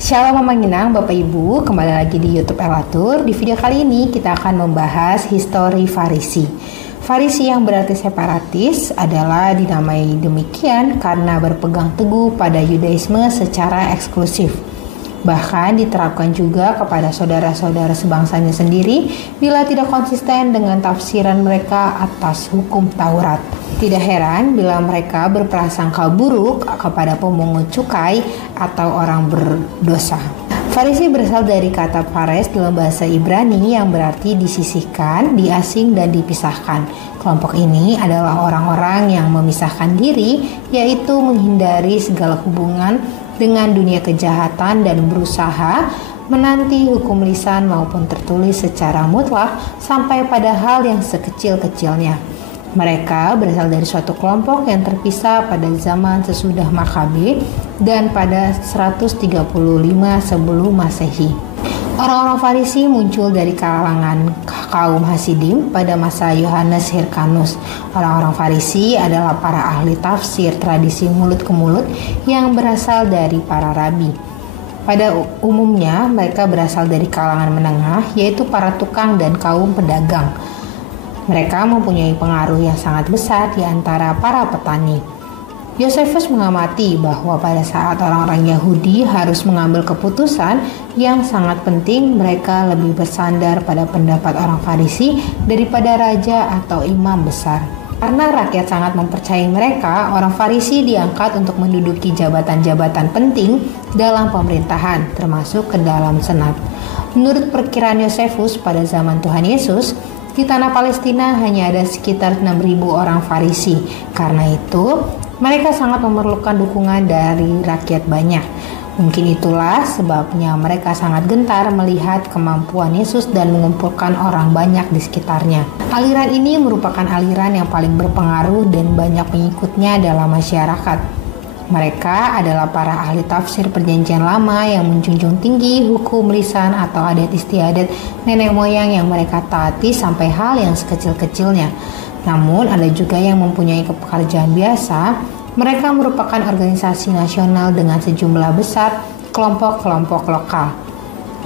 Shalom Mama Ginang, Bapak Ibu, kembali lagi di YouTube Elatur. Di video kali ini kita akan membahas histori Farisi. Farisi yang berarti separatis adalah dinamai demikian karena berpegang teguh pada Yudaisme secara eksklusif. Bahkan diterapkan juga kepada saudara-saudara sebangsanya sendiri bila tidak konsisten dengan tafsiran mereka atas hukum Taurat. Tidak heran bila mereka berprasangka buruk kepada pemungut cukai atau orang berdosa. Farisi berasal dari kata Fares dalam bahasa Ibrani yang berarti disisihkan, diasing, dan dipisahkan. Kelompok ini adalah orang-orang yang memisahkan diri, yaitu menghindari segala hubungan dengan dunia kejahatan dan berusaha menanti hukum lisan maupun tertulis secara mutlak sampai pada hal yang sekecil-kecilnya. Mereka berasal dari suatu kelompok yang terpisah pada zaman sesudah Makabe dan pada 135 sebelum Masehi. Orang-orang Farisi muncul dari kalangan kaum Hasidim pada masa Yohanes Hyrcanus. Orang-orang Farisi adalah para ahli tafsir tradisi mulut ke mulut yang berasal dari para rabi. Pada umumnya mereka berasal dari kalangan menengah, yaitu para tukang dan kaum pedagang. Mereka mempunyai pengaruh yang sangat besar di antara para petani. Yosefus mengamati bahwa pada saat orang-orang Yahudi harus mengambil keputusan yang sangat penting, mereka lebih bersandar pada pendapat orang Farisi daripada raja atau imam besar. Karena rakyat sangat mempercayai mereka, orang Farisi diangkat untuk menduduki jabatan-jabatan penting dalam pemerintahan, termasuk ke dalam senat. Menurut perkiraan Yosefus pada zaman Tuhan Yesus, di tanah Palestina hanya ada sekitar 6.000 orang Farisi. Karena itu, mereka sangat memerlukan dukungan dari rakyat banyak. Mungkin itulah sebabnya mereka sangat gentar melihat kemampuan Yesus dan mengumpulkan orang banyak di sekitarnya. Aliran ini merupakan aliran yang paling berpengaruh dan banyak pengikutnya dalam masyarakat. Mereka adalah para ahli tafsir perjanjian lama yang menjunjung tinggi hukum lisan atau adat istiadat nenek moyang yang mereka taati sampai hal yang sekecil-kecilnya. Namun ada juga yang mempunyai pekerjaan biasa. Mereka merupakan organisasi nasional dengan sejumlah besar kelompok-kelompok lokal.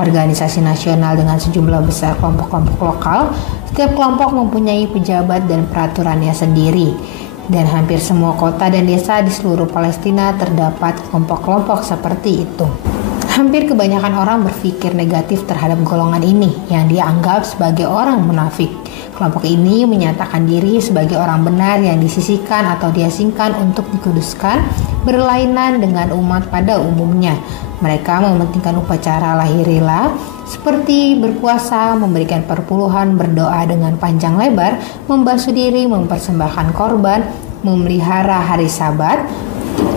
Organisasi nasional dengan sejumlah besar kelompok-kelompok lokal, setiap kelompok mempunyai pejabat dan peraturannya sendiri. Dan hampir semua kota dan desa di seluruh Palestina terdapat kelompok-kelompok seperti itu. Hampir kebanyakan orang berpikir negatif terhadap golongan ini yang dianggap sebagai orang munafik. Kelompok ini menyatakan diri sebagai orang benar yang disisihkan atau diasingkan untuk dikuduskan, berlainan dengan umat pada umumnya. Mereka mementingkan upacara lahirilah seperti berpuasa, memberikan perpuluhan, berdoa dengan panjang lebar, membasuh diri, mempersembahkan korban, memelihara hari Sabat,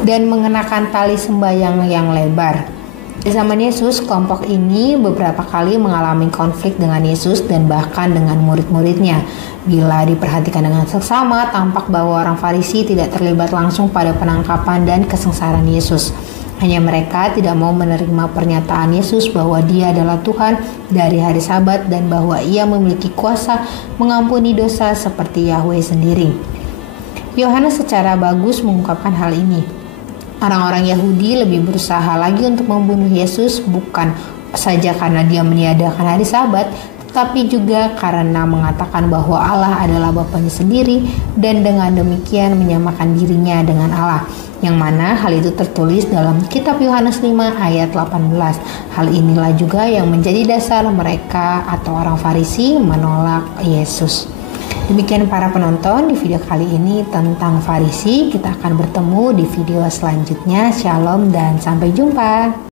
dan mengenakan tali sembahyang yang lebar. Di zaman Yesus, kelompok ini beberapa kali mengalami konflik dengan Yesus dan bahkan dengan murid-muridnya. Bila diperhatikan dengan seksama, tampak bahwa orang Farisi tidak terlibat langsung pada penangkapan dan kesengsaraan Yesus. Hanya mereka tidak mau menerima pernyataan Yesus bahwa Dia adalah Tuhan dari hari Sabat dan bahwa Ia memiliki kuasa mengampuni dosa seperti Yahweh sendiri. Yohanes secara bagus mengungkapkan hal ini. Orang-orang Yahudi lebih berusaha lagi untuk membunuh Yesus bukan saja karena Dia meniadakan hari Sabat, tetapi juga karena mengatakan bahwa Allah adalah Bapanya sendiri dan dengan demikian menyamakan dirinya dengan Allah. Yang mana hal itu tertulis dalam kitab Yohanes 5 ayat 18. Hal inilah juga yang menjadi dasar mereka atau orang Farisi menolak Yesus. Demikian para penonton di video kali ini tentang Farisi. Kita akan bertemu di video selanjutnya. Shalom dan sampai jumpa.